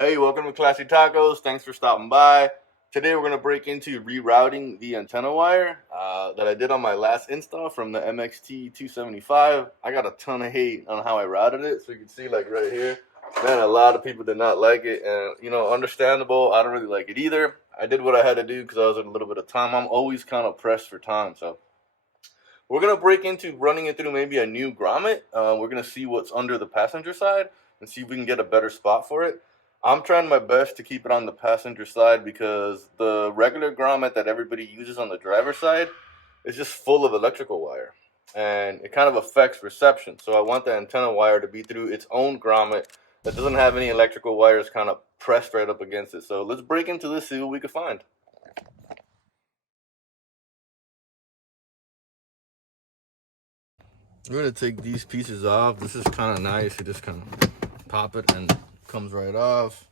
Hey, welcome to Classy Tacos. Thanks for stopping by. Today we're going to break into rerouting the antenna wire that I did on my last install from the MXT 275. I got a ton of hate on how I routed it, so you can see like right here. Man, a lot of people did not like it, and understandable. I don't really like it either. I did what I had to do because I was in a little bit of time. I'm always kind of pressed for time, so we're going to break into running it through maybe a new grommet. We're going to see what's under the passenger side and see if we can get a better spot for it. I'm trying my best to keep it on the passenger side because the regular grommet that everybody uses on the driver's side is just full of electrical wire. And it kind of affects reception. So I want the antenna wire to be through its own grommet that doesn't have any electrical wires kind of pressed right up against it. So let's break into this, see what we can find. I'm going to take these pieces off. This is kind of nice. You just kind of pop it and it comes right off.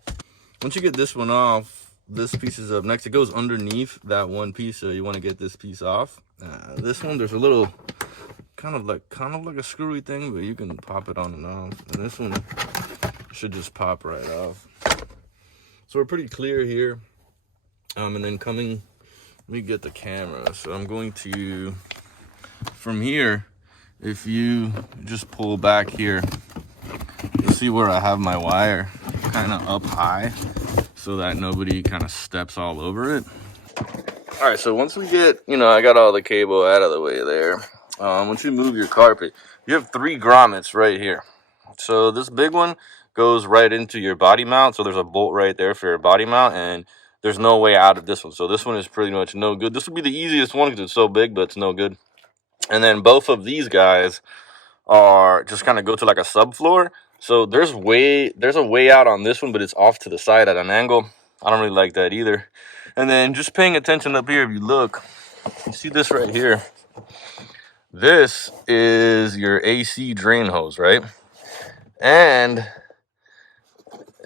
Once you get this one off, this piece is up next. It goes underneath that one piece, so you want to get this piece off. This one, there's a little kind of like a screwy thing, but you can pop it on and off. And this one should just pop right off. So we're pretty clear here. And then let me get the camera. So I'm going to, from here, if you just pull back here, you'll see where I have my wire kind of up high so that nobody kind of steps all over it. All right, so once we get, I got all the cable out of the way there. Once you move your carpet, you have 3 grommets right here. So this big one goes right into your body mount. So there's a bolt right there for your body mount, and there's no way out of this one. So this one is pretty much no good. This would be the easiest one because it's so big, but it's no good. And then both of these guys are just kind of go to like a subfloor. So there's a way out on this one, but it's off to the side at an angle. I don't really like that either. And then just paying attention up here, if you look, you see this right here. This is your AC drain hose, right? And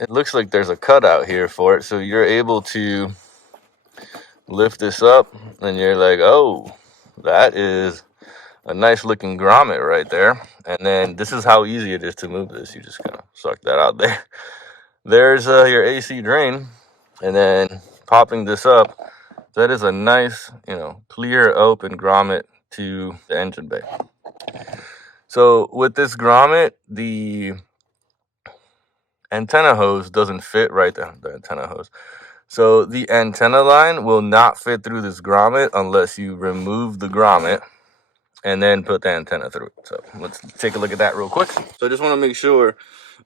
it looks like there's a cutout here for it. So you're able to lift this up and you're like, oh, that is a nice looking grommet right there. And then this is how easy it is to move this. You just kind of suck that out there. There's your AC drain, and then popping this up, that is a nice, clear open grommet to the engine bay. So with this grommet, the antenna hose doesn't fit right there, the antenna hose. So the antenna line will not fit through this grommet unless you remove the grommet and then put the antenna through it. So let's take a look at that real quick. So I just want to make sure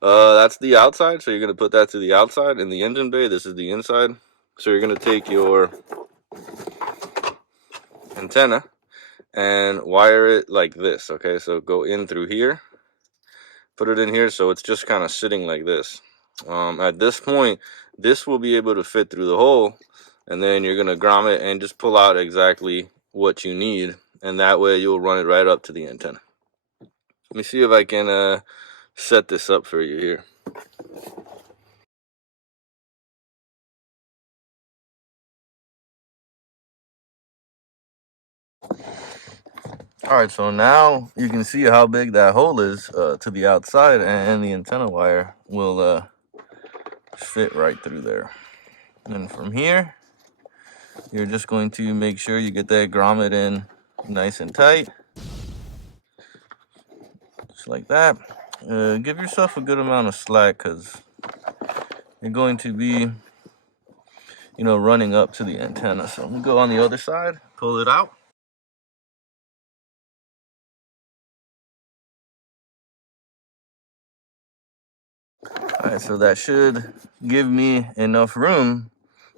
that's the outside. So you're going to put that to the outside in the engine bay. This is the inside. So you're going to take your antenna and wire it like this. Okay, so go in through here, put it in here. So it's just kind of sitting like this. At this point, this will be able to fit through the hole, and then you're going to grommet and just pull out exactly what you need. And that way you'll run it right up to the antenna. Let me see if I can set this up for you here. All right, so now you can see how big that hole is to the outside, and the antenna wire will fit right through there. And from here, you're just going to make sure you get that grommet in nice and tight. Just like that. Give yourself a good amount of slack because you're going to be, running up to the antenna. So I'm going to go on the other side, pull it out. All right, so that should give me enough room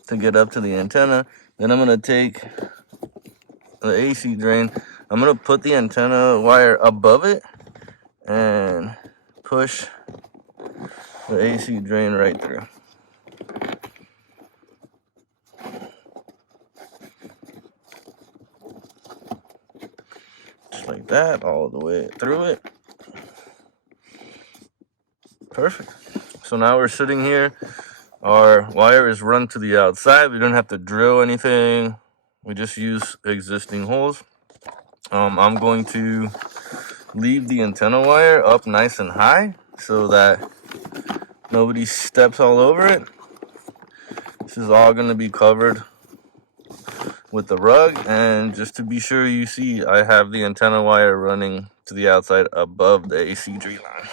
to get up to the antenna. Then I'm going to take the AC drain. I'm going to put the antenna wire above it and push the AC drain right through. Just like that, all the way through it. Perfect. So now we're sitting here. Our wire is run to the outside. We don't have to drill anything. We just use existing holes. I'm going to leave the antenna wire up nice and high so that nobody steps all over it. This is all going to be covered with the rug, and just to be sure you see, I have the antenna wire running to the outside above the AC tree line.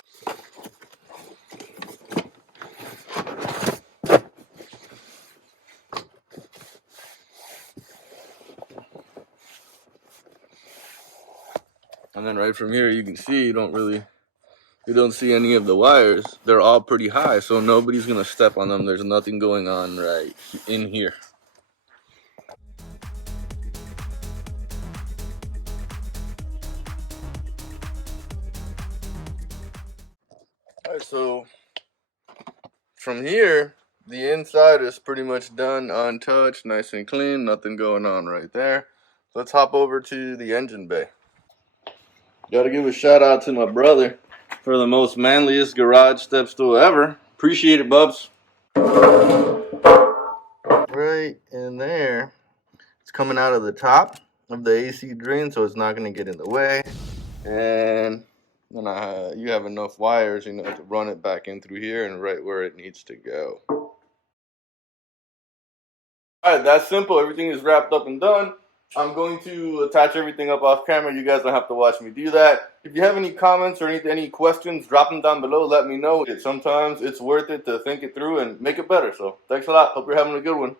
And then right from here, you can see you don't see any of the wires. They're all pretty high, so nobody's gonna step on them. There's nothing going on right in here. All right, so from here, the inside is pretty much done, untouched, nice and clean, nothing going on right there. Let's hop over to the engine bay. Gotta give a shout out to my brother for the most manliest garage step stool ever. Appreciate it, Bubs. Right in there. It's coming out of the top of the AC drain, so it's not gonna get in the way. And then you have enough wires, to run it back in through here and right where it needs to go. All right, that's simple. Everything is wrapped up and done. I'm going to attach everything up off camera. You guys don't have to watch me do that. If you have any comments or any questions, drop them down below. Let me know. Sometimes it's worth it to think it through and make it better. So thanks a lot. Hope you're having a good one.